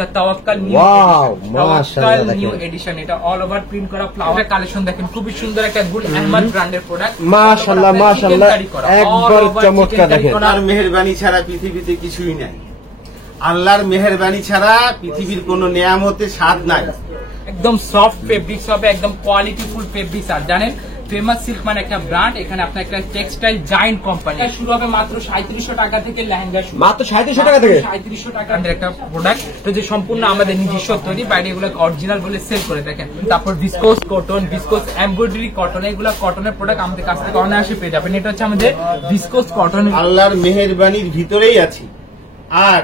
এটা তাওয়াক্কাল new addition, এটা all over print করা ফ্লাওয়ার কালেকশন দেখেন, খুবই সুন্দর একটা গুল আহমদ ব্র্যান্ডের প্রোডাক্ট। মাশাআল্লাহ মাশাআল্লাহ, একবার চমৎকার দেখেন। আল্লাহর মেহেরবানি ছাড়া পৃথিবীতে কিছুই নাই, আল্লাহর মেহেরবানি ছাড়া পৃথিবীর কোনো নিয়ামতে স্বাদ নাই। একদম সফট ফেব্রিক্স হবে, একদম কোয়ালিটিফুল ফেব্রিক্স। আর জানেন ফেমাস সিল্ক মানে একটা ব্র্যান্ড, এখানে আপনার একটা টেক্সটাইল জায়ান্ট কোম্পানি। শুরু হবে মাত্র 3700 টাকা থেকে লেহেঙ্গা শুরু, মাত্র 3700 টাকা থেকে। 3700 টাকার একটা প্রোডাক্ট, তো যে সম্পূর্ণ আমাদের নিজস্ব তৈরি, বাইরে এগুলো অরিজিনাল বলে সেল করে দেখেন। তারপর viscose cotton, viscose embroidery cotton, এগুলো কটনের প্রোডাক্ট আমাদের কাছ থেকে অনায়াসে পেয়ে যাবেন। এটা হচ্ছে আমাদের ভিসকোস কটন। আল্লাহর মেহেরবানির ভিতরেই আছি, আর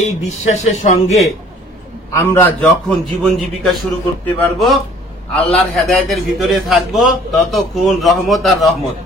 এই বিশ্বাসের সঙ্গে আমরা যখন জীবন জীবিকা শুরু করতে পারবো, আল্লাহর হেদায়েতের ভিতরে থাকবো, ততক্ষণ রহমত আর রহমত।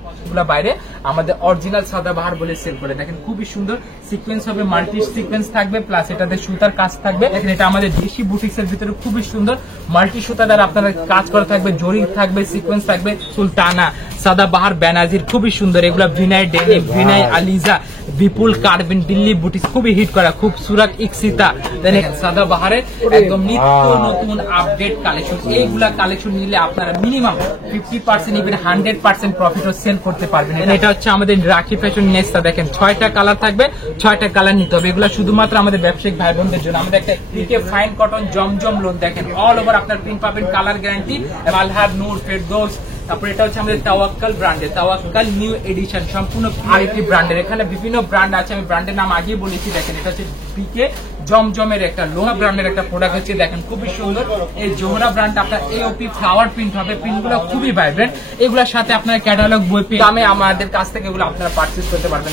বাইরে আমাদের অরিজিনাল সাদাবাহার বলে সেল করে দেখেন, খুবই সুন্দর সিকোয়েন্স হবে, মাল্টি সিকোয়েন্স থাকবে, প্লাস এটাতে সুতার কাজ থাকবে। দেখেন এটা আমাদের দেশি বুটিক্স এর ভিতরে খুবই সুন্দর মাল্টি সুতা দ্বারা আপনারা কাজ করা থাকবে, জরি থাকবে, সিকোয়েন্স থাকবে, সুলতানা, সাদাবাহার, বেনাজির, খুবই সুন্দর। এগুলা ভিনাই ডেনি, ভিনাই আলিজা, বিপুল কার্বিন, দিল্লি বুটিক্স, খুবই হিট করা, খুব সুরাত ইক্সিতা। দেখেন সাদাবাহারের একদম নিত্য নতুন আপডেট কালেকশন। এইগুলা কালেকশন নিলে আপনারা মিনিমাম 50% ইভেন 100% প্রফিট সেল করতে পারবেন। এটা হচ্ছে আমাদের রাখি ফ্যাশন নেস্তা। দেখেন 6টা কালার থাকবে, 6টা কালার নিতে হবে। এগুলো শুধুমাত্র আমাদের ব্যবসায়িক ভাই বোনদের জন্য। আমাদের একটা পিকে ফাইন কটন জমজম লোন দেখেন, অল ওভার আপনার প্রিন্ট পাবেন, কালার গ্যারান্টি, মালহার, নূর, ফেরদৌস। তারপর এটা হচ্ছে আমাদের তাওয়াক্কাল ব্র্যান্ডের, তাওয়াক্কাল নিউ এডিশন, সম্পূর্ণ আরেকটি ব্র্যান্ডের। এখানে বিভিন্ন ব্র্যান্ড আছে, আমি ব্র্যান্ডের নাম আগেই বলেছি। দেখেন এটা হচ্ছে পিকে জমজমের একটা লোহা ব্র্যান্ডের একটা প্রোডাক্ট হচ্ছে, দেখেন খুবই সুন্দর। এই জোহরা ব্র্যান্ড আপনার এওপি ফ্লাওয়ার প্রিন্ট হবে, প্রিন্টগুলো খুবই ভাইব্রেন্ট। এগুলোর সাথে আপনার ক্যাটালগ বই পেয়ে দামে আমাদের কাছ থেকে এগুলো আপনারা পারচেজ করতে পারবেন।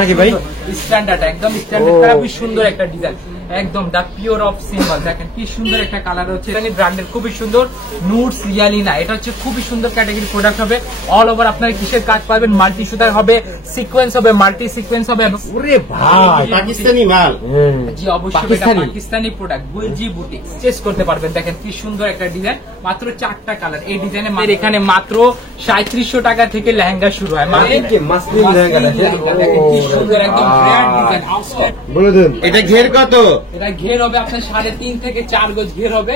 নাকি ভাই স্ট্যান্ডার্ড, একদম স্ট্যান্ডার্ড, খুবই সুন্দর একটা ডিজাইন, একদম দা পিওর অফ সিম্বল। দেখেন কি সুন্দর একটা কালার হচ্ছে, ব্র্যান্ডের খুবই সুন্দর নুটস ইয়ালিনা। এটা হচ্ছে খুবই সুন্দর ক্যাটাগরি প্রোডাক্ট হবে, অল ওভার আপনার কিসের কাজ পাবেন, মাল্টি সুতার হবে, সিকোয়েন্স হবে, মাল্টি সিকোয়েন্স হবে। ওরে ভাই পাকিস্তানি মাল, জি অবশ্যই পাকিস্তানি প্রোডাক্ট, গুলজি বুটিক চেস করতে পারবেন। দেখেন কি সুন্দর একটা ডিজাইন, মাত্র 4টা কালার। এই ডিজাইনে এখানে মাত্র 3700 টাকা থেকে লেহেঙ্গা শুরু হয়। মাসলিন লেহেঙ্গা দেখেন কি সুন্দর একদম রেয়ার ডিজাইন, আউটস্ট্যান্ড। বলে দেন এটা ঘের কত? এটা ঘের হবে আপনার 3.5 থেকে 4 গজ ঘের হবে।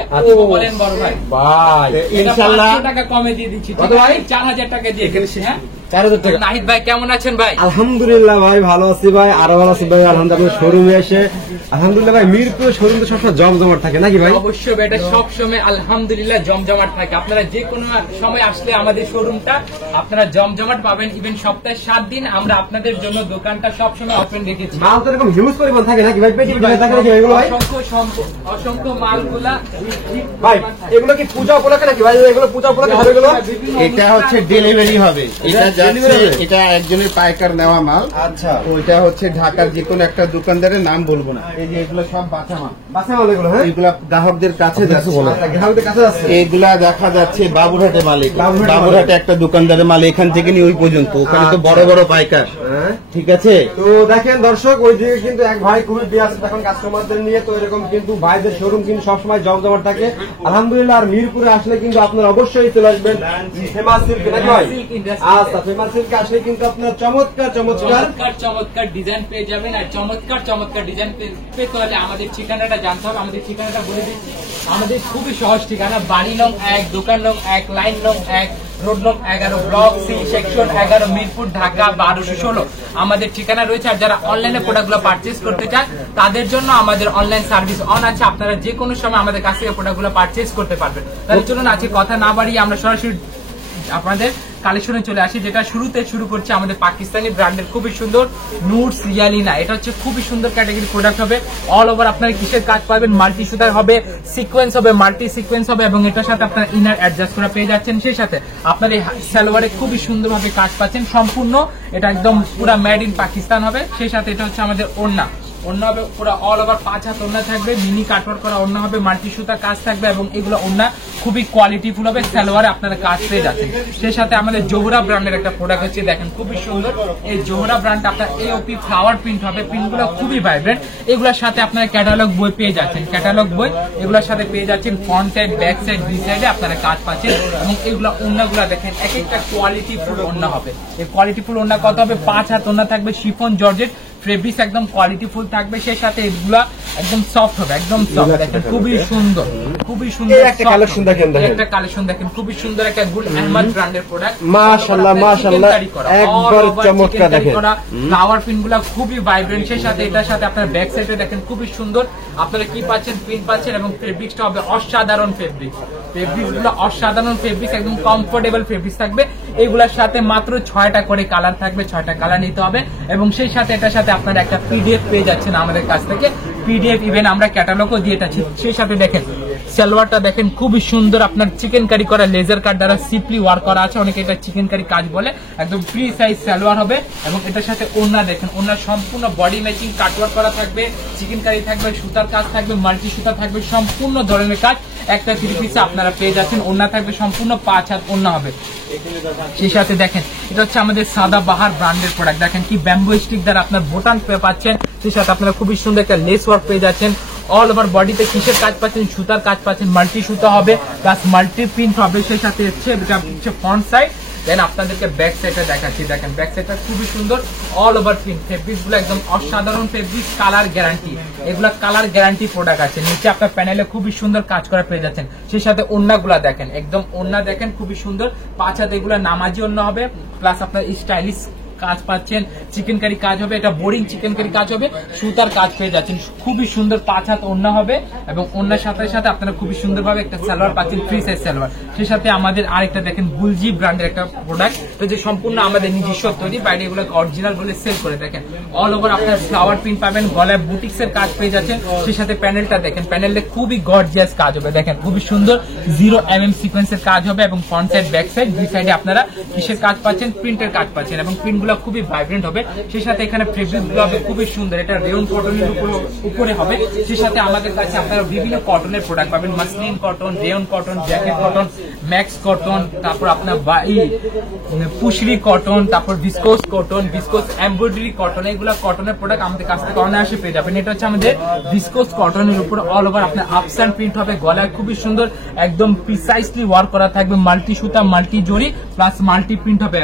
বলেন বড় ভাই, ভাই ইনশাআল্লাহ 500 টাকা কমে দিয়ে দিচ্ছি। কত ভাই? 4000 টাকা দিয়ে দিচ্ছি। হ্যাঁ 4000 টাকা। নাহিদ ভাই কেমন আছেন ভাই? আলহামদুলিল্লাহ ভাই ভালো আছি ভাই, আরো ভালো আছি ভাই আলহামদুলিল্লাহ। শোরুমে এসে আলহামদুলিল্লাহ ভাই, মিরপুর শোরুম তো সবসময় জমজমাট থাকে নাকি ভাই? অবশ্যই ভাই, এটা সবসময় আলহামদুলিল্লাহ জমজমাট থাকে। আপনারা যে কোনো সময় আসলে আমাদের শোরুমটা আপনারা জমজমাট পাবেন। ইভেন সপ্তাহে 7 দিন আমরা আপনাদের জন্য দোকানটা সবসময় ওপেন রেখেছি। মাল তো এরকম হিউজ পরিমাণ থাকে নাকি ভাই? পেটি পেটি থাকে নাকি এগুলো ভাই? অসংখ্য মালগুলা ভাই এগুলো কি পূজা উপলক্ষে নাকি ভাই? এগুলো পূজা উপলক্ষে হবে এগুলো? এটা হচ্ছে ডেলিভারি হবে, এটা যাচ্ছে, এটা একজনের পাইকার নেওয়া মাল। আচ্ছা, ওইটা হচ্ছে ঢাকার যে কোনো একটা দোকানদারের নাম বলবো না। এই যে এগুলো সব বাছা মাল, বাসা মাল এগুলো। হ্যাঁ এগুলা গ্রাহকদের কাছে যাচ্ছে, গ্রাহকদের কাছে যাচ্ছে। এগুলা দেখা যাচ্ছে বাবুরহাটে মালিক, বাবুরহাটে একটা দোকানদারের মাল, এখান থেকে নিয়ে ওই পর্যন্ত, ওখানে তো বড় বড় পাইকার। ঠিক আছে, তো দেখেন দর্শক, ওই দিকে কিন্তু এক ভাই খুবই ব্যস্ত এখন কাস্টমারদের নিয়ে। তো এরকম কিন্তু ভাইদের শোরুম কিন্তু সবসময় জমজমাট থাকে আলহামদুলিল্লাহ। আর মিরপুরে আসলে কিন্তু আপনারা অবশ্যই চলে আসবেন ফেমাস সিল্ক নাকি ভাই? আচ্ছা, ফেমাস সিল্ক আসলে কিন্তু আপনার চমৎকার চমৎকার চমৎকার ডিজাইন পেয়ে যাবেন। আর চমৎকার ডিজাইন পেতে হলে আমাদের ঠিকানাটা জানতে হবে। আমাদের ঠিকানাটা বলে দিচ্ছি, আমাদের খুবই সহজ ঠিকানা, বাড়ি নং 1, দোকান নং 1, লাইন নং 1, রোড নং 11, block C, section 11, Mirpur, Dhaka 1216 আমাদের ঠিকানা রয়েছে। আর যারা অনলাইনে প্রোডাক্টগুলো পারচেজ করতে চান তাদের জন্য আমাদের অনলাইন সার্ভিস অন আছে, আপনারা যে কোনো সময় আমাদের কাছ থেকে প্রোডাক্টগুলো পারচেজ করতে পারবেন। তাহলে চলুন আজকে কথা না বাড়িয়ে আমরা সরাসরি আপনাদের কালেকশনে চলে আসি। যেটা শুরুতে শুরু করছে আমাদের পাকিস্তানি ব্র্যান্ডের খুবই সুন্দর নুটস ইয়ালিনা। এটা হচ্ছে খুবই সুন্দর ক্যাটাগরি প্রোডাক্ট হবে, অল ওভার আপনার কিসের কাজ পাবেন, মাল্টি সুতার হবে, সিকোয়েন্স হবে, মাল্টি সিকোয়েন্স হবে, এবং এটার সাথে আপনার ইনার অ্যাডজাস্ট করা পেয়ে যাচ্ছেন। সেই সাথে আপনার এই সালোয়ারে খুবই সুন্দরভাবে কাজ পাচ্ছেন সম্পূর্ণ, এটা একদম পুরো মেড ইন পাকিস্তান হবে। সেই সাথে এটা হচ্ছে আমাদের ওড়না, ওড়না হবে পুরো অল ওভার 5 হাত ওড়না থাকবে, মিনি কাটওয়ার্ক করা ওড়না হবে, মাল্টি সুতা কাজ থাকবে, এবং এগুলো ওড়না খুবই কোয়ালিটিফুল হবে, সালোয়ারে আপনারা কাজ পেয়ে যাচ্ছেন। সেই সাথে আমাদের জোহরা ব্র্যান্ডের একটা প্রোডাক্ট হচ্ছে, দেখেন খুবই সুন্দর। এই জোহরা ব্র্যান্ড আপনার এওপি ফ্লাওয়ার প্রিন্ট হবে, প্রিন্টগুলো খুবই ভাইব্রেন্ট। এগুলোর সাথে আপনারা ক্যাটালগ বই পেয়ে যাচ্ছেন, ক্যাটালগ বই এগুলোর সাথে পেয়ে যাচ্ছেন। ফ্রন্ট সাইড, ব্যাক সাইড, দুই সাইডে আপনারা কাজ পাচ্ছেন। এবং এগুলো ওড়নাগুলো দেখেন এক একটা কোয়ালিটিফুল ওড়না হবে। এই কোয়ালিটিফুল ওড়না কত হবে? 5 হাত ওড়না থাকবে, শিফন জর্জেট ফেব্রিক্স একদম কোয়ালিটি ফুল থাকবে, সেই সাথে এগুলা একদম সফট হবে, একদম সফট। দেখেন খুবই সুন্দর, খুবই সুন্দর একটা কালেকশন দেখেন, একটা কালেকশন দেখেন, খুবই সুন্দর একটা গুল আহমদ ব্র্যান্ডের প্রোডাক্ট। মাশাআল্লাহ মাশাআল্লাহ, একবার চমৎকার দেখেন। ফ্লাওয়ার প্রিন্ট গুলা খুবই ভাইব্রেন্ট, সেই সাথে এটার সাথে আপনার ব্যাক সাইডে দেখেন খুবই সুন্দর আপনারা কি পাচ্ছেন, প্রিন্ট পাচ্ছেন এবং ফেব্রিক্সটা হবে অসাধারণ ফেব্রিক্স। ফেব্রিক্স গুলো অসাধারণ ফেব্রিক্স, একদম কমফোর্টেবল ফেব্রিক্স থাকবে। এইগুলোর সাথে মাত্র 6টা করে কালার থাকবে, 6টা কালার নিতে হবে এবং সেই সাথে এটার সাথে আপনারা একটা পিডিএফ পেয়ে যাচ্ছেন আমাদের কাছ থেকে। পিডিএফ ইভেন আমরা ক্যাটালগও দিয়ে থাকি। সেই সাথে দেখেন সালোয়ারটা দেখেন খুবই সুন্দর, আপনার চিকেন কারি করা লেজার কাট দ্বারা সিম্পলি ওয়ার্ক করা আছে, অনেকে এটা চিকেন কারি কাজ বলে। একদম ফ্রি সাইজ সালোয়ার হবে এবং এটার সাথে ওড়না দেখেন, ওড়না সম্পূর্ণ বডি ম্যাচিং কাটওয়ার্ক করা থাকবে, চিকেন কারি থাকবে, সুতার কাজ থাকবে, মাল্টি সুতা থাকবে, সম্পূর্ণ ধরনের কাজ একটা 3 পিসে আপনারা পেয়ে যাচ্ছেন। ওড়না থাকবে সম্পূর্ণ 5 হাত ওড়না হবে। সেই সাথে দেখেন এটা হচ্ছে আমাদের সাদাবাহার ব্র্যান্ডের প্রোডাক্ট, দেখেন কি ব্যাম্বো স্টিক দ্বারা আপনার বোটান পেয়ে পাচ্ছেন, সেই সাথে আপনারা খুবই সুন্দর একটা লেস ওয়ার্ক পেয়ে যাচ্ছেন। অল ওভার বডিতে কিসের কাজ পাচ্ছেন, সুতার কাজ পাচ্ছেন, মাল্টি সুতা হবে প্লাস মাল্টি প্রিন্ট হবে। সেই সাথে হচ্ছে ফ্রন্ট সাইড, দেন আপনাদেরকে ব্যাক সাইডটা দেখাচ্ছি। দেখেন ব্যাক সাইডটা খুবই সুন্দর, অল ওভার প্রিন্ট, ফেব্রিক্স গুলো একদম অসাধারণ ফেব্রিক্স, কালার গ্যারান্টি, এগুলা কালার গ্যারান্টি প্রোডাক্ট আছে। নিচে আপনার প্যানেলে খুবই সুন্দর কাজ করা পেয়ে যাচ্ছেন। সেই সাথে ওড়নাগুলা দেখেন, একদম ওড়না দেখেন খুবই সুন্দর, 5 হাত এগুলা নামাজি ওড়না হবে প্লাস আপনার স্টাইলিশ কাজ পাচ্ছেন, চিকেন কারি কাজ হবে, এটা বোরিং চিকেন কারি কাজ হবে, সুতার কাজ পেয়ে যাচ্ছেন, খুবই সুন্দর 5 হাত ওড়না হবে এবং ওড়নার সাথে সাথে আপনারা খুবই সুন্দরভাবে একটা সালোয়ার পাচ্ছেন, ফ্রি সাইজ সালোয়ার। সেই সাথে আমাদের আরেকটা দেখেন গুলজি ব্র্যান্ডের একটা প্রোডাক্ট, তো যে সম্পূর্ণ আমাদের নিজস্ব তৈরি, বাইরে এগুলো অরিজিনাল বলে সেল করে। দেখেন অল ওভার আপনার ফ্লাওয়ার প্রিন্ট পাবেন, গলায় বুটিক্স এর কাজ পেয়ে যাচ্ছেন। সেই সাথে প্যানেলটা দেখেন, প্যানেলে খুবই গর্জিয়াস কাজ হবে, দেখেন খুবই সুন্দর 0 mm সিকোয়েন্সের কাজ হবে এবং ফ্রন্ট সাইড ব্যাক সাইড দুই সাইডে আপনারা কিসের কাজ পাচ্ছেন, প্রিন্টের কাজ পাচ্ছেন এবং প্রিন্ট খুবই ভাইব্রেন্ট হবে। সেই সাথে এখানে ফেব্রিক গুলো হবে খুবই সুন্দর, এটা রেয়ন কটনের উপরে হবে। সেই সাথে আমাদের কাছে আপনারা বিভিন্ন কটনের প্রোডাক্ট পাবেন, muslin cotton, rayon cotton, jacket cotton, max cotton, তারপর আপনার পুশরি কটন, তারপর viscose cotton, viscose embroidery cotton, এগুলো কটনের প্রোডাক্ট আমাদের কাছ থেকে অনায়াসে পেয়ে যাবেন। এটা হচ্ছে আমাদের ভিসকোস কটনের উপর অল ওভার আপনার আপস এন্ড প্রিন্ট হবে, গলায় খুবই সুন্দর একদম প্রিসাইসলি ওয়ার্ক করা থাকবে, মাল্টি সুতা, মাল্টি জরি প্লাস মাল্টি প্রিন্ট হবে।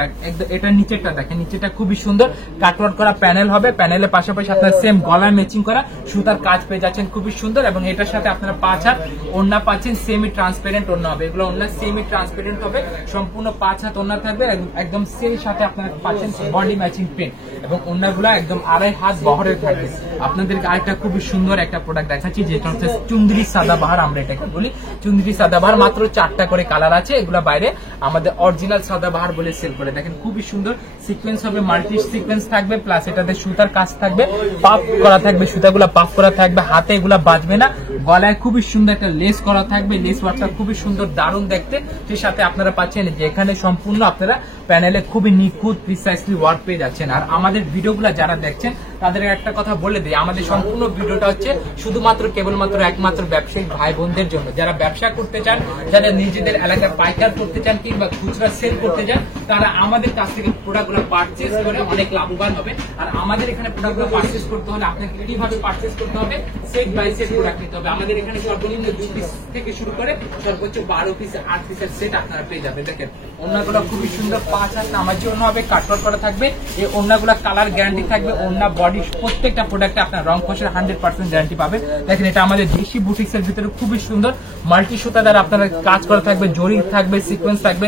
এটা নিচেরটা দেখেন, নিচেটা খুবই সুন্দর কাটওয়ার্ক করা প্যানেল হবে, প্যানেলের পাশাপাশি আপনার সেম গলায় ম্যাচিং করা সুতার কাজ পেয়ে যাচ্ছেন, খুবই সুন্দর এবং এটার সাথে আপনারা 5 হাত ওড়না পাচ্ছেন, সেমি ট্রান্সপারেন্ট ওড়না হবে, এগুলো ওড়না সেমি ট্রান্সপারেন্ট হবে, সম্পূর্ণ 5 হাত ওড়না থাকবে একদম সেই সাথে আপনারা পাচ্ছেন বডি ম্যাচিং প্রিন্ট এবং ওড়নাগুলো একদম 2.5 হাত বহরের থাকবে। আপনাদেরকে আরেকটা খুবই সুন্দর একটা প্রোডাক্ট দেখাচ্ছি, যেটা হচ্ছে চুন্দ্রি সাদাবাহার, আমরা এটাকে বলি চুন্দ্রি সাদাবাহার। মাত্র 4টা করে কালার আছে, এগুলো বাইরে আমাদের অরিজিনাল সাদাবাহার বলে সেল করে। দেখেন খুবই সুন্দর সিকোয়েন্স হবে, মাল্টি সিকোয়েন্স থাকবে প্লাস এটাতে সুতার কাজ থাকবে, পাফ করা থাকবে, সুতাগুলো পাফ করা থাকবে, হাতে এগুলা বাজবে না, গলায় খুবই সুন্দর একটা লেস করা থাকবে, লেস ওয়ার্কটা খুবই সুন্দর দারুণ দেখতে। সেই সাথে আপনারা পাচ্ছেন যে এখানে সম্পূর্ণ আপনারা প্যানেলে খুবই নিখুঁত প্রিসাইসলি ওয়ার্ক পেয়ে যাচ্ছেন। আর আমাদের ভিডিওগুলো যারা দেখছেন তাদের একটা কথা বলে দিই, আমাদের সম্পূর্ণ ভিডিওটা হচ্ছে শুধুমাত্র কেবলমাত্র একমাত্র ব্যবসায়িক ভাই বোনদের জন্য, যারা ব্যবসা করতে চান, যারা নিজেদের এলাকার পাইকার করতে চান কিংবা খুচরা সেল করতে চান, তারা আমাদের কাছ থেকে প্রোডাক্টগুলো পারচেজ করে অনেক লাভবান হবে। আর আমাদের এখানে প্রোডাক্টগুলো পারচেজ করতে হলে আপনাকে কিভাবে পারচেজ করতে হবে, সেট বাই সেট প্রোডাক্ট নিতে হবে। আমাদের এখানে সর্বনিম্ন 2 পিস থেকে শুরু করে সর্বোচ্চ 12 পিস 8 পিসের সেট আপনারা পেয়ে যাবেন। দেখেন ওড়নাগুলো খুবই সুন্দর 5 হাত নামাজি ওড়না হবে, কাটওয়ার্ক করা থাকবে, এই ওড়নাগুলো কালার গ্যারান্টি থাকবে, ওড়না বডি প্রত্যেকটা প্রোডাক্টে আপনার রং কোষের 100% গ্যারান্টি পাবেন। দেখেন এটা আমাদের দেশি বুটিক্স এর ভিতরে খুবই সুন্দর মাল্টি সুতা দ্বারা আপনারা কাজ করা থাকবে, জরি থাকবে, সিকোয়েন্স থাকবে,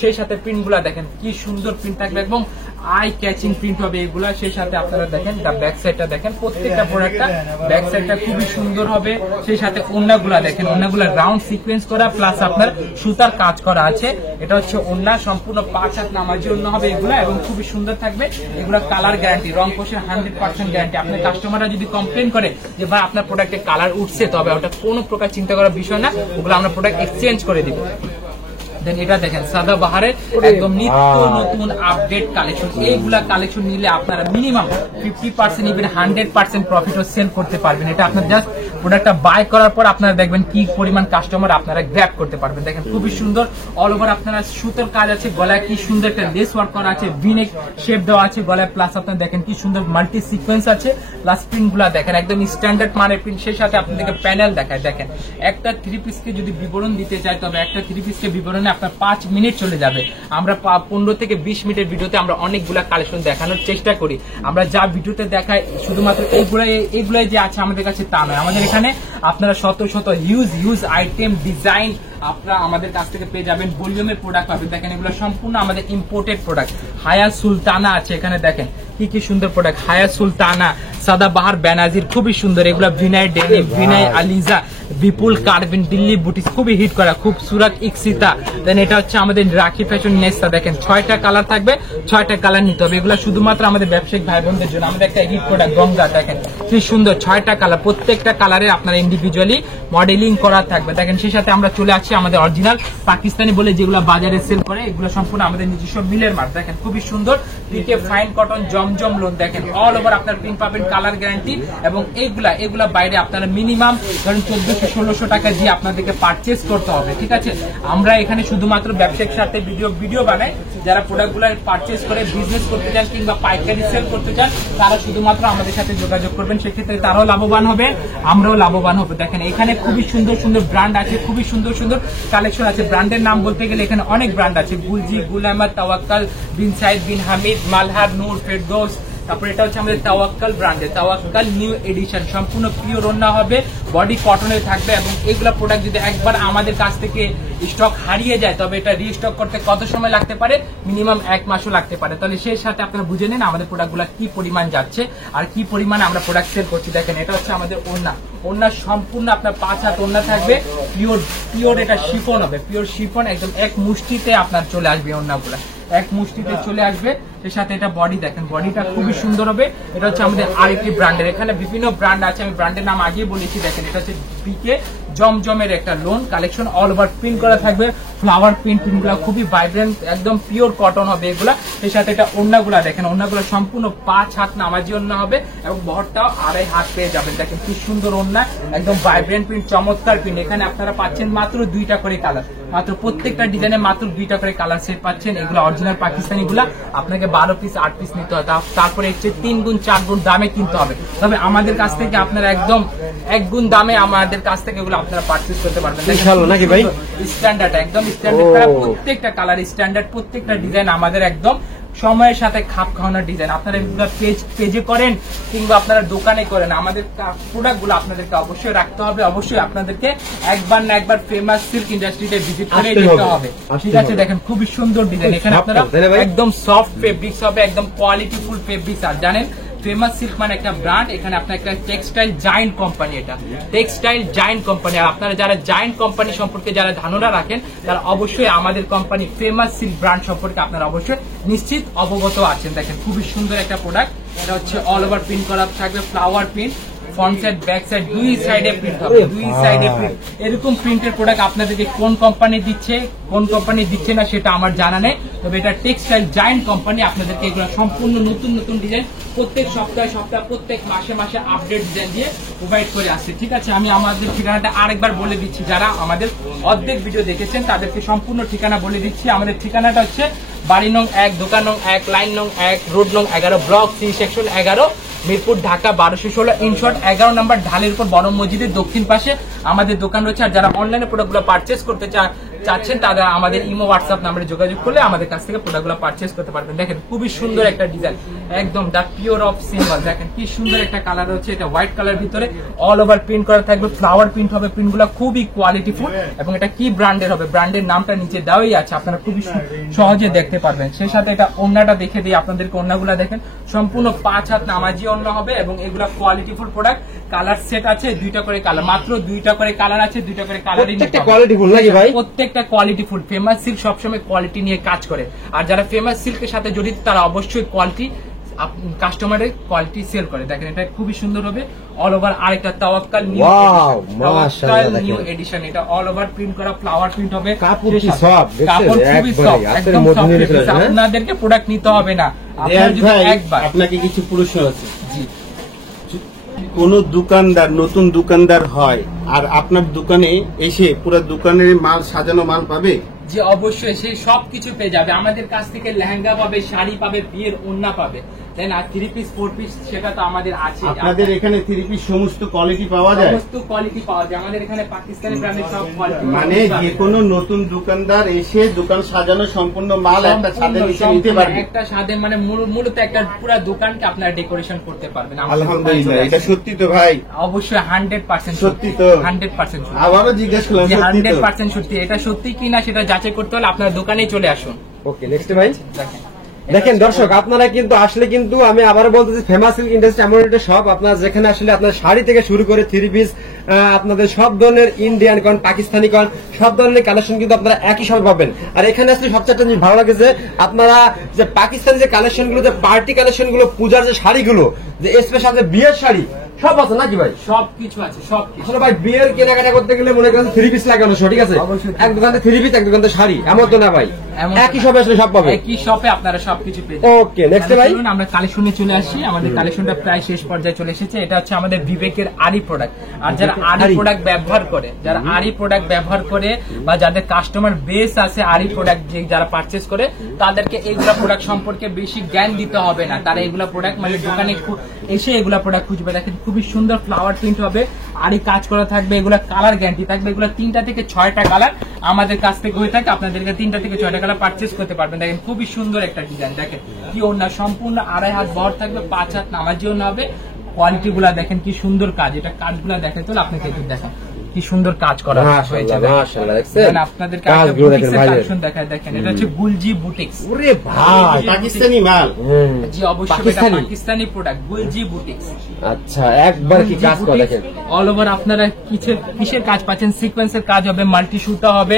সেই সাথে প্রিন্ট গুলা দেখেন কি সুন্দর প্রিন্ট থাকবে এবং আই ক্যাচিং প্রিন্ট হবে এগুলা। সেই সাথে আপনারা দেখেন ব্যাক সাইডটা দেখেন, প্রত্যেকটা প্রোডাক্টটা ব্যাক সাইডটা খুবই সুন্দর হবে। সেই সাথে ওড়নাগুলা দেখেন, ওড়নাগুলা রাউন্ড সিকোয়েন্স করা প্লাস আপনার সুতার কাজ করা আছে, এটা হচ্ছে ওড়না সম্পূর্ণ 5 হাত নামাজি ওড়না হবে এগুলা এবং খুবই সুন্দর থাকবে। এগুলা কালার গ্যারান্টি, রং কোষের 100% গ্যারান্টি। আপনার কাস্টমাররা যদি কমপ্লেন করে যে ভাই আপনার প্রোডাক্টে কালার উঠছে, তবে ওটা কোনো প্রকার চিন্তা করার বিষয় না, ওগুলো আমরা প্রোডাক্ট এক্সচেঞ্জ করে দিব। দেন এটা দেখেন সাদাবাহারের একদম নিত্য নতুন আপডেট কালেকশন, এইগুলা কালেকশন নিলে আপনারা মিনিমাম 50% ইভেন 100% প্রফিট সেল করতে পারবেন। এটা আপনার জাস্ট প্রোডাক্টটা বাই করার পর আপনারা দেখবেন কি পরিমাণ কাস্টমার আপনারা গ্র্যাব করতে পারবেন। দেখেন খুবই সুন্দর অল ওভার আপনারা সুতোর কাজ আছে, গলায় কি সুন্দর একটা লেস ওয়ার্ক করা আছে, ভিনেক শেপ দেওয়া আছে গলায়, প্লাস আপনারা দেখেন কি সুন্দর মাল্টি সিকোয়েন্স আছে, প্লাস প্রিন্ট গুলা দেখেন একদম স্ট্যান্ডার্ড মানের প্রিন্ট। সেই সাথে আপনাদেরকে প্যানেল দেখায়, দেখেন একটা 3 পিসকে যদি বিবরণ দিতে চাই, তবে একটা 3 পিসকে বিবরণে আপনার 5 মিনিট চলে যাবে। আমরা 15 থেকে 20 মিনিটের ভিডিওতে আমরা অনেকগুলা কালেকশন দেখানোর চেষ্টা করি। আমরা যা ভিডিওতে দেখাই শুধুমাত্র এইগুলাই যে আছে আমাদের কাছে তা নয়, আমাদের এখানে আপনারা শত শত হিউজ আইটেম ডিজাইন আপনারা আমাদের কাছ থেকে পেয়ে যাবেন। ভলিউমের প্রোডাক্ট পাবেন, দেখেন এগুলো সম্পূর্ণ আমাদের ইম্পোর্টেড প্রোডাক্ট। হায়া সুলতানা আছে এখানে, দেখেন কি সুন্দর প্রোডাক্ট, হায়া সুলতানা, সাদাবাহার বেনাজির, খুবই সুন্দর এগুলো। ভিনাই ডেনি, ভিনাই আলিজা, বিপুল কার্ভিন, দিল্লি বুটিক, খুবই হিট করা, খুব সুরাত ইক্সিতা। দেন এটা হচ্ছে আমাদের রাখি ফ্যাশন নেস্তা, দেখেন 6টা কালার থাকবে, 6টা কালার নিতে হবে। এগুলো শুধুমাত্র আমাদের ব্যবসায়িক ভাই বোনদের জন্য। আমাদের একটা হিট প্রোডাক্ট গঙ্গা, দেখেন কি সুন্দর, 6টা কালার, প্রত্যেকটা কালারে আপনার ইন্ডিভিজুয়ালি মডেলিং করা থাকবে। দেখেন সেই সাথে আমরা চলে আসছি আমাদের অরিজিনাল পাকিস্তানি বলে যেগুলো বাজারে সেল করে, এগুলো সম্পূর্ণ আমাদের নিজস্ব মিলের মাল। দেখেন খুবই সুন্দর, পিকে ফাইন কটন জমজম লোন, দেখেন অল ওভার আপনার প্রিন্ট পাবেন, কালার গ্যারান্টি। এবং এইগুলা বাইরে আপনারা মিনিমাম ধরেন 1400-1600 টাকা দিয়ে আপনাদেরকে পারচেস করতে হবে, ঠিক আছে। আমরা এখানে শুধুমাত্র ব্যবসায়িক সাথে ভিডিও বানাই। যারা প্রোডাক্টগুলো পারচেস করে বিজনেস করতে চান কিংবা পাইকারি সেল করতে চান, তারা শুধুমাত্র আমাদের সাথে যোগাযোগ করবেন, সেক্ষেত্রে তারাও লাভবান হবে, আমরাও লাভবান হবে। দেখেন এখানে খুবই সুন্দর ব্র্যান্ড আছে, খুবই সুন্দর কালেকশন আছে। ব্র্যান্ডের নাম বলতে গেলে এখানে অনেক ব্র্যান্ড আছে, গুলজি, গুল আহমদ, তাওয়াক্কাল, বিন সাইদ, বিন হামিদ, মালহার, নূর, ফেরদৌস। তারপরে এটা হচ্ছে আমাদের তাওয়াক্কাল ব্র্যান্ডের, তাওয়াক্কাল নিউ এডিশন, সম্পূর্ণ পিওর ওড়না হবে, বডি কটনের থাকবে। এবং এগুলা প্রোডাক্ট যদি একবার আমাদের কাছ থেকে স্টক হারিয়ে যায়, তবে এটা রিস্টক করতে কত সময় লাগতে পারে? মিনিমাম 1 মাসও লাগতে পারে। তাহলে সেই সাথে আপনারা বুঝে নিন আমাদের প্রোডাক্টগুলো কি পরিমাণ যাচ্ছে আর কি পরিমাণে আমরা প্রোডাক্ট সেল করছি। দেখেন এটা হচ্ছে আমাদের ওড়না সম্পূর্ণ আপনার 5 হাত ওড়না থাকবে, পিওর এটা শিফন হবে, পিওর শিফন, একদম এক মুষ্টিতে আপনার চলে আসবে ওড়নাগুলা, এক মুষ্টিতে চলে আসবে। এর সাথে এটা বডি, দেখেন বডিটা খুবই সুন্দর হবে। এটা হচ্ছে আমাদের আরেকটি ব্র্যান্ডের, এখানে বিভিন্ন ব্র্যান্ড আছে, আমি ব্র্যান্ডের নাম আগেই বলেছি। দেখেন এটা হচ্ছে পিকে জমজমের একটা loan collection, all over print করা থাকবে, ফ্লাওয়ার প্রিন্টগুলো খুবই ভাইব্রেন্ট, একদম পিওর কটন হবে এগুলা। এর সাথে এটা ওড়নাগুলা, দেখেন ওড়নাগুলো সম্পূর্ণ 5 হাত নামাজি ওড়না হবে এবং বহরটাও 2.5 হাত পেয়ে যাবেন। দেখেন কি সুন্দর ওড়না, একদম ভাইব্রেন্ট প্রিন্ট, চমৎকার প্রিন্ট। এখানে আপনারা পাচ্ছেন মাত্র 2টা করে কালার, মাত্র প্রত্যেকটা ডিজাইনে মাত্র 2টা করে কালার সেট পাচ্ছেন। এগুলো অরিজিনাল পাকিস্তানি গুলা, আপনাকে 12 পিস 8 পিস নিতে হবে, তারপরে হচ্ছে 3 গুণ 4 গুণ দামে কিনতে হবে। তবে আমাদের কাছ থেকে আপনারা একদম 1 গুণ দামে আমাদের কাছ থেকে এগুলো আপনারা পারচেজ করতে পারবেন। নাকি ভাই স্ট্যান্ডার্ড, একদম স্ট্যান্ডার্ড, প্রত্যেকটা কালার স্ট্যান্ডার্ড, প্রত্যেকটা ডিজাইন আমাদের একদম সময়ের সাথে খাপ খাওয়ানোর ডিজাইন। আপনারা এগুলো পেজে করেন কিংবা আপনারা দোকানে করেন, আমাদের প্রোডাক্টগুলো আপনাদেরকে অবশ্যই রাখতে হবে, অবশ্যই আপনাদেরকে একবার না একবার ফেমাস সিল্ক ইন্ডাস্ট্রিতে ভিজিট করে যেতে হবে, ঠিক আছে। দেখেন খুবই সুন্দর ডিজাইন, এখানে আপনারা একদম সফট ফেব্রিক্স হবে, একদম কোয়ালিটিফুল ফেব্রিক্স। আর জানেন ফেমাস সিল্ক মানে একটা ব্র্যান্ড, এখানে আপনার একটা টেক্সটাইল জায়ান্ট কোম্পানি, এটা টেক্সটাইল জায়ান্ট কোম্পানি। আর আপনারা যারা জায়ান্ট কোম্পানি সম্পর্কে যারা ধারণা রাখেন, তারা অবশ্যই আমাদের কোম্পানি ফেমাস সিল্ক ব্র্যান্ড সম্পর্কে আপনারা অবশ্যই নিশ্চিত অবগত আছেন। দেখেন খুবই সুন্দর একটা প্রোডাক্ট, এটা হচ্ছে অল ওভার প্রিন্ট করা থাকবে, flower print, front side back side 2 সাইডে প্রিন্ট হবে, 2 সাইডে প্রিন্ট। এরকম প্রিন্টের প্রোডাক্ট আপনাদেরকে কোন কোম্পানি দিচ্ছে না সেটা আমার জানা নেই, তবে এটা টেক্সটাইল জায়ান্ট কোম্পানি আপনাদেরকে এগুলো সম্পূর্ণ নতুন ডিজাইন প্রত্যেক সপ্তাহে প্রত্যেক মাসে আপডেট ডিজাইন দিয়ে প্রোভাইড করে আসছে, ঠিক আছে। আমি আমাদের ঠিকানাটা আরেকবার বলে দিচ্ছি, যারা আমাদের অর্ধেক ভিডিও দেখেছেন তাদেরকে সম্পূর্ণ ঠিকানা বলে দিচ্ছি। আমাদের ঠিকানাটা হচ্ছে বাড়ি নং 1, দোকান নং 1, লাইন নং 1, রোড নং 11, block C, section 11, Mirpur, Dhaka 1216। In short 11 নম্বর ঢালের উপর বড় মসজিদের দক্ষিণ পাশে আমাদের দোকান রয়েছে। আর যারা অনলাইনে প্রোডাক্টগুলো পারচেস করতে চাচ্ছেন, তারা আমাদের ইমো হোয়াটসঅ্যাপ নাম্বারে যোগাযোগ করলে আমাদের কাছ থেকে প্রোডাক্টগুলো পারচেস করতে পারবেন। দেখেন খুবই সুন্দর একটা ডিজাইন, একদম দা পিওর অফ সিম্বল। দেখেন কি সুন্দর একটা কালার হচ্ছে, এটা হোয়াইট কালার ভিতরে অল ওভার প্রিন্ট করা থাকবে, ফ্লাওয়ার প্রিন্ট হবে, প্রিন্টগুলো খুবই কোয়ালিটিফুল। এবং এটা কি ব্র্যান্ডের হবে, ব্র্যান্ডের নামটা নিচে দেওয়াই আছে, আপনারা খুবই সহজে দেখতে পারবেন। সেই সাথে এটা ওড়নাটা দেখে দিই আপনাদেরকে, ওড়নাগুলো দেখেন সম্পূর্ণ 5 হাত নামাজি ওড়না হবে এবং এগুলা কোয়ালিটিফুল প্রোডাক্ট। কালার সেট আছে 2টা করে কালার, মাত্র 2টা করে কালার আছে, 2টা করে কালারই প্রত্যেকটা কোয়ালিটিফুল নাকি ভাই? প্রত্যেকটা কোয়ালিটিফুল। ফেমাস সিল্ক সবসময় কোয়ালিটি নিয়ে কাজ করে, আর যারা ফেমাস সিল্কের সাথে জড়িত তারা অবশ্যই কোয়ালিটি কাস্টমারের কোয়ালিটি সেল করে। দেখেন এটা খুবই সুন্দর হবে, অল ওভার আরেকটা তাওয়াক্কাল নিউ এডিশন, এটা অল ওভার প্রিন্ট করা, ফ্লাওয়ার প্রিন্ট হবে, কাপড় খুবই সফট, একদম সফট। আপনাদেরকে প্রোডাক্ট নিতে হবে না, আপনারা যদি একবার। আপনাকে কিছু প্রশ্ন আছে। জি, কোন দোকানদার নতুন দোকানদার হয় আর আপনার দোকানে এসে পুরো দোকানের মাল সাজানো মাল পাবে? যে অবশ্যই সে সবকিছু পেয়ে যাবে আমাদের কাছ থেকে। লেহেঙ্গা পাবে, শাড়ি পাবে, বিয়ের ওড়না পাবে, দেন আর 3 পিস 4 পিস সেটা তো আমাদের আছে। আপনাদের এখানে 3 পিস সমস্ত কোয়ালিটি পাওয়া যায়? সমস্ত কোয়ালিটি পাওয়া যায় আমাদের এখানে, পাকিস্তানি ব্র্যান্ডের সব কোয়ালিটি। মানে যে কোনো নতুন দোকানদার এসে দোকান সাজানো সম্পূর্ণ মাল একটা ছাদের নিচে নিতে পারবে? একটা ছাদের মানে মূলত একটা পুরো দোকানকে আপনারা ডেকোরেশন করতে পারবেন। আলহামদুলিল্লাহ, এটা সত্যি তো ভাই? অবশ্যই 100% সত্যি তো? 100% সত্যি। আবারও জিজ্ঞেস করলাম, সত্যি তো? 100% সত্যি। এটা সত্যি কিনা সেটা যাচাই করতে হলে আপনার দোকানেই চলে আসুন। ওকে, নেক্সট ভাই। দেখেন দেখেন দর্শক, আপনারা কিন্তু আসলে কিন্তু আমি আবার বলতেছি ফেমাস সিল্ক ইন্ডাস্ট্রি এমন একটা শপ, আপনারা যেখানে আসলে আপনার শাড়ি থেকে শুরু করে 3 পিস, আপনাদের সব ধরনের ইন্ডিয়ান কন, পাকিস্তানি কন, সব ধরনের কালেকশন কিন্তু আপনারা একই শপে পাবেন। আর এখানে আসলে সবচেয়ে একটা জিনিস ভালো লাগেছে, আপনারা যে পাকিস্তানি যে কালেকশন গুলো, যে পার্টি কালেকশন গুলো, পূজার যে শাড়িগুলো, যে স্পেশাল যে বিয়ের শাড়ি সব আছে নাকি ভাই? সবকিছু আছে, সবকিছু। আসলে ভাই বিয়ের কেনাকাটা করতে গেলে মনে করেন 3 পিস লাগে অবশ্য, ঠিক আছে? এক দোকানে 3 পিস, এক দোকানে শাড়ি, এমন তো না ভাই, একই শপে আসলে সব পাবে। একই শপে আপনারা সবকিছু পেয়ে যাবেন। ওকে, নেক্সট ভাই। চলুন আমরা কালেকশনে চলে আসি। আমাদের কালেকশনটা প্রায় শেষ পর্যায়ে চলে এসেছে। এটা হচ্ছে আমাদের বিবেকের আরি প্রোডাক্ট। আর যারা আরি প্রোডাক্ট ব্যবহার করে, যারা আরি প্রোডাক্ট ব্যবহার করে বা যাদের কাস্টমার বেস আছে আরি প্রোডাক্ট যারা পারচেজ করে, তাদেরকে এইগুলা প্রোডাক্ট সম্পর্কে বেশি জ্ঞান দিতে হবে না। তারা এগুলা প্রোডাক্ট মানে দোকানে এসে এগুলা প্রোডাক্ট খুঁজবে। দেখেন খুবই সুন্দর ফ্লাওয়ার প্রিন্ট হবে, আরি কাজ করা থাকবে, এগুলা কালার গ্যারান্টি থাকবে। এগুলা 3টা থেকে 6টা কালার আমাদের কাছ থেকে হয়ে থাকে। আপনাদেরকে 3টা থেকে 6টা কালার পারচেজ করতে পারবেন। দেখেন খুবই সুন্দর একটা ডিজাইন। দেখেন কি ওড়না, সম্পূর্ণ 2.5 হাত বহর থাকবে, 5 হাত নামাজি ওড়না হবে। কোয়ালিটি গুলা দেখেন কি সুন্দর কাজ, এটা কাজগুলা দেখেন তো আপনাকে একটু দেখেন কি সুন্দর কাজ করা হয়েছে। মাশাআল্লাহ, দেখছেন আপনাদেরকে একটা বুটিক্সের কালেকশন দেখায়। দেখেন এটা হচ্ছে গুলজি বুটিক্স। ওরে ভাই, পাকিস্তানি মাল? জি অবশ্যই, এটা পাকিস্তানি প্রোডাক্ট, গুলজি বুটিক্স। আচ্ছা, একবার কি কাজ করে দেখেন। অল ওভার আপনারা কিসের কাজ পাচ্ছেন? সিকোয়েন্সের কাজ হবে, মাল্টি সুতা হবে,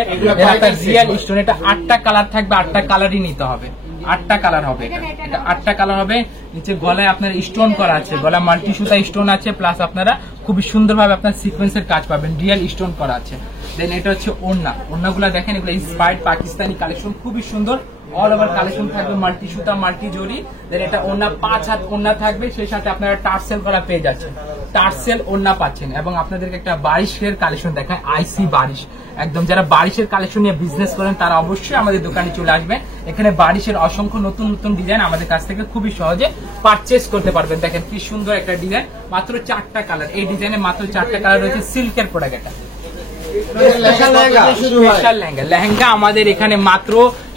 একটা রিয়েল স্টোন। এটা 8টা কালার থাকবে, 8টা কালারই নিতে হবে। 8টা কালার হবে, এটা 8টা কালার হবে। নিচে গলায় আপনার স্টোন করা আছে, গলা মাল্টি সুতা স্টোন আছে, প্লাস আপনারা খুবই সুন্দরভাবে আপনার সিকোয়েন্সের কাজ পাবেন, রিয়েল স্টোন করা আছে। দেন এটা হচ্ছে ওড়না, ওড়নাগুলো দেখেন এগুলো ইন্সপায়ার্ড পাকিস্তানি কালেকশন, খুবই সুন্দর। অল ওভার কালেকশন থাকবে, মাল্টি সুতা, মাল্টি জরি। দেন এটা ওড়না 5 হাত ওড়না থাকবে, সেই সাথে আপনারা টার্সেল করা পেয়ে যাচ্ছেন, টার্সেল ওড়না পাচ্ছেন। এবং আপনাদেরকে একটা বারিশের কালেকশন দেখায়, আইসি বারিশ। একদম যারা বারিশের কালেকশন নিয়ে বিজনেস করেন তারা অবশ্যই আমাদের দোকানে চলে আসবেন। এখানে বারিশের অসংখ্য নতুন নতুন ডিজাইন আমাদের কাছ থেকে খুবই সহজে পারচেস করতে পারবেন। দেখেন কি সুন্দর একটা ডিজাইন, মাত্র 4টা কালার। এই ডিজাইনে মাত্র 4টা কালার রয়েছে। সিল্কের প্রোডাক্ট, এটা স্পেশাল লেহেঙ্গা আমাদের এখানে মাত্র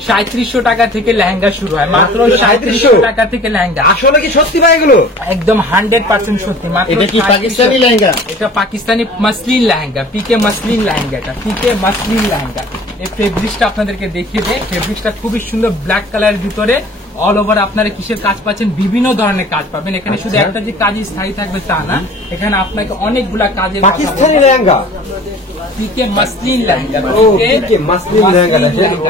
3700 টাকা থেকে লেহেঙ্গা শুরু হয়, মাত্র 3700 টাকা থেকে লেহেঙ্গা। আসলে কি সত্যি ভাই এগুলো? একদম 100% সত্যি। মাত্র এটা কি পাকিস্তানি লেহেঙ্গা? এটা পাকিস্তানি মাসলিন লেহেঙ্গা, পিকে মাসলিন লেহেঙ্গা, এটা পিকে মাসলিন লেহেঙ্গা। এই ফেব্রিক্সটা আপনাদেরকে দেখিয়ে দেয়, ফেব্রিক্সটা খুবই সুন্দর, ব্ল্যাক কালারের ভিতরে। অল ওভার আপনারা কিসের কাজ পাচ্ছেন? বিভিন্ন ধরনের কাজ পাবেন এখানে। শুধু একটা যে কাজই স্থায়ী থাকবে তা না, এখানে আপনাকে অনেকগুলা কাজের পাকিস্তানি লেহেঙ্গা, পিকে মাসলিন লেহেঙ্গা, পিকে মাসলিন লেহেঙ্গা।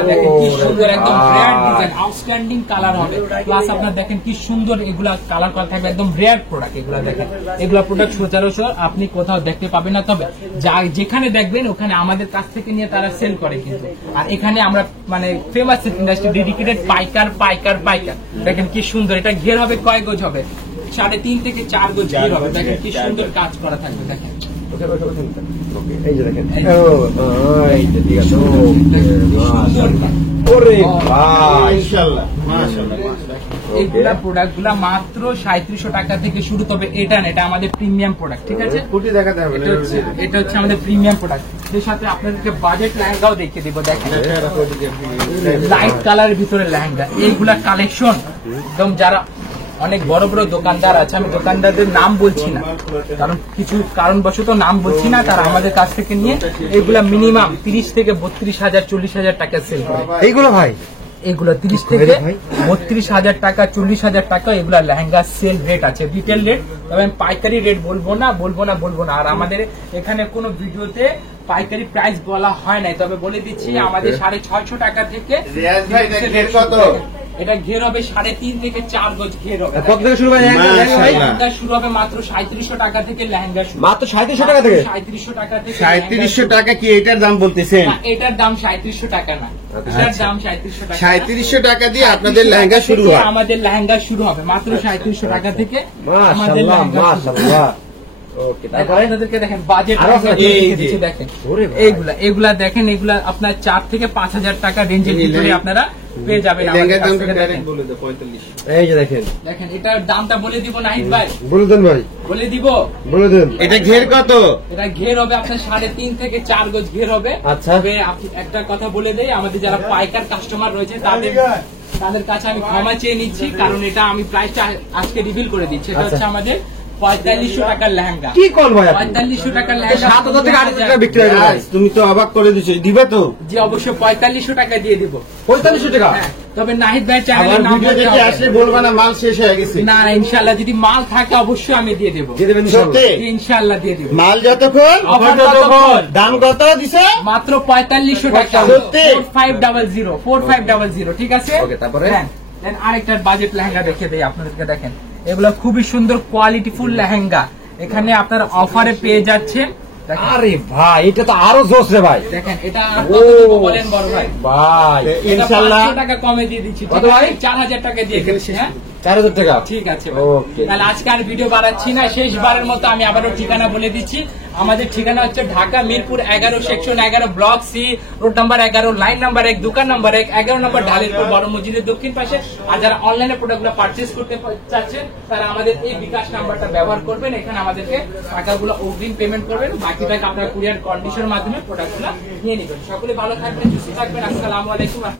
দেখেন কি সুন্দর, একদম রেয়ার ডিজাইন, আউটস্ট্যান্ডিং কালার হবে। প্লাস আপনার দেখেন কি সুন্দর এগুলা কালার করা থাকবে, একদম রেয়ার প্রোডাক্ট এগুলা। দেখেন এগুলা প্রোডাক্ট সচরাচর আপনি কোথাও দেখতে পাবেন না, তবে যেখানে দেখবেন ওখানে আমাদের কাছ থেকে নিয়ে তারা সেল করে কিন্তু। আর এখানে আমরা মানে ফেমাস ইন্ডাস্ট্রি ডেডিকেটেড পাইকার পাইকার পাইকার। দেখেন কি সুন্দর, এটা ঘের হবে কয় গজ হবে? 3.5 থেকে 4 গজ ঘের হবে। দেখেন কি সুন্দর কাজ করা থাকবে। দেখেন এই যে দেখেন, এই যে ঠিক আছে। ওরে ভাই, মাশাআল্লাহ মাশাআল্লাহ। এইগুলা প্রোডাক্ট গুলা মাত্র 3700 টাকা থেকে শুরু। তবে এটা না, এটা আমাদের প্রিমিয়াম প্রোডাক্ট, ঠিক আছে? কুটি দেখাতে হবে না? এটা হচ্ছে আমাদের প্রিমিয়াম প্রোডাক্ট। এর সাথে আপনাদেরকে বাজেট লেহেঙ্গাও দেখিয়ে দিব। দেখেন লাইট কালারের ভিতরে লেহেঙ্গা, এইগুলা কালেকশন একদম যারা অনেক বড় বড় দোকানদার আছে, আমি দোকানদারদের নাম বলছি না কারণ কিছু কারণবশত নাম বলছি না, তারা আমাদের কাছ থেকে নিয়ে এগুলা মিনিমাম 30 থেকে 32,000 40,000 টাকা সেল করে। এইগুলো ভাই, এগুলো 30 থেকে 32,000 টাকা 40,000 টাকা এগুলা লেহেঙ্গা সেল রেট আছে, রিটেল রেট। তবে আমি পাইকারি রেট বলবো না। আর আমাদের এখানে কোনো ভিডিওতে পাইকারি প্রাইস বলা হয় নাই, তবে বলে দিচ্ছি আমাদের 650 টাকা থেকে। এটা ঘের হবে 3.5 থেকে 4 গজ ঘের হবে। কত থেকে শুরু হয় লেহেঙ্গা? শুরু হবে মাত্র 3700 টাকা থেকে লেহেঙ্গা শুরু, মাত্র 3700 টাকা থেকে। 3700 টাকা থেকে 3700 টাকা কি এটার দাম বলতেছেন? না, এটার দাম 3700 টাকা না, এটার দাম 3700 টাকা। 3700 টাকা দিয়ে আপনাদের লেহেঙ্গা শুরু হয়? আমাদের লেহেঙ্গা শুরু হবে মাত্র 3700 টাকা থেকে। মাশাআল্লাহ মাশাআল্লাহ। ওকে, তারপরে আপনাদেরকে দেখেন বাজেট আরো আছে নাকি? এই যে। দেখেন ওরে ভাই। এইগুলা দেখেন, এগুলা আপনার 4 থেকে 5,000 টাকা রেঞ্জের এই ভিতরে লেহেঙ্গা- আপনারা পেয়ে যাবেন এই আমাদের লেহেঙ্গার কাছ দামটা থেকে। ডাইরেক্ট দেখেন বলে দাও 45। এই যে দেখেন, দেখেন এটার দামটা বলে দিব নাহিদ ভাই, বলে দেন ভাই, বলে দিব। বলে দেন। এটা ঘের কত? এটা ঘের হবে আপনার 3.5 থেকে 4 গজ ঘের হবে। আচ্ছা। তবে একটা কথা বলে দেই, আমাদের যারা পাইকার কাস্টমার রয়েছে তাদের কাছে আমি ক্ষমা চেয়ে নিচ্ছি, কারণ এটা আমি প্রাইসটা আজকে রিভিল করে দিচ্ছি। এটা আচ্ছা। হচ্ছে আমাদের 4500 টাকার লেহেঙ্গা। কি কোন ভাই আপনি? 4500 টাকার লেহেঙ্গা 7,000 থেকে 8,000 টাকা বিক্রি হয় ভাই। আজ তুমি তো অবাক করে দিছো, দিবে তো? জি অবশ্যই 4500 টাকা দিয়ে দিব। 4500 টাকা। হ্যাঁ, তবে নাহিদ ভাই আমার চ্যানেলের নাম ভিডিও বলতে দেখে হবে। আসলে বলবা না মাল শেষ হয়ে গেছে। না ইনশাআল্লাহ যদি মাল থাকে অবশ্যই আমি দিয়ে দেব। দিয়ে দেবেন ইনশাআল্লাহ। সত্যি? ইনশাআল্লাহ দিয়ে দেব। মাল যতক্ষণ অফার ততক্ষণ। দাম কত দিছে? মাত্র 4500 টাকা। সত্যি? 4500 ঠিক আছে? ওকে, তারপরে? দেন আরেকটা বাজেট লেহেঙ্গা দেখিয়ে দেই আপনাদেরকে। দেখেন এগুলা খুবই সুন্দর কোয়ালিটিফুল লেহেঙ্গা, এখানে আপনার অফারে পেয়ে যাচ্ছেন। দেখেন, আরে ভাই, এটা তো আরো জোস রে ভাই। দেখেন এটা আর ও। কত দিব বলেন বড় ভাই? ভাই এ- এটা ইনশাআল্লাহ 500 টাকা কমে দিয়ে দিচ্ছি। কত ভাই? 4000 টাকা দিয়ে দিচ্ছি। হ্যাঁ 4000 টাকা। ঠিক আছে ভাই। ওকে। তাহলে আজকে আর ভিডিও বাড়াচ্ছি না, শেষবারের মতো আমি আবারও ঠিকানা বলে দিচ্ছি। আমাদের ঠিকানা হচ্ছে Dhaka Mirpur 11 section 11 block C, road number 11, line number 1, দোকান নাম্বার 1, 11 নম্বর ঢালেরপুর বড় মসজিদের দক্ষিণ পাশে। আর যারা অনলাইনে প্রোডাক্টগুলো পারচেজ করতে চাচ্ছেন তারা আমাদের এই বিকাশ নাম্বারটা ব্যবহার করবেন, এখানে আমাদেরকে টাকাগুলো অগ্রিম পেমেন্ট করবেন, বাকি টাকা আপনারা কুরিয়ার কন্ডিশনের মাধ্যমে প্রোডাক্টগুলো নিয়ে নেবেন। সকলে ভালো থাকবেন, সুস্থ থাকবেন। আসসালামু আলাইকুম।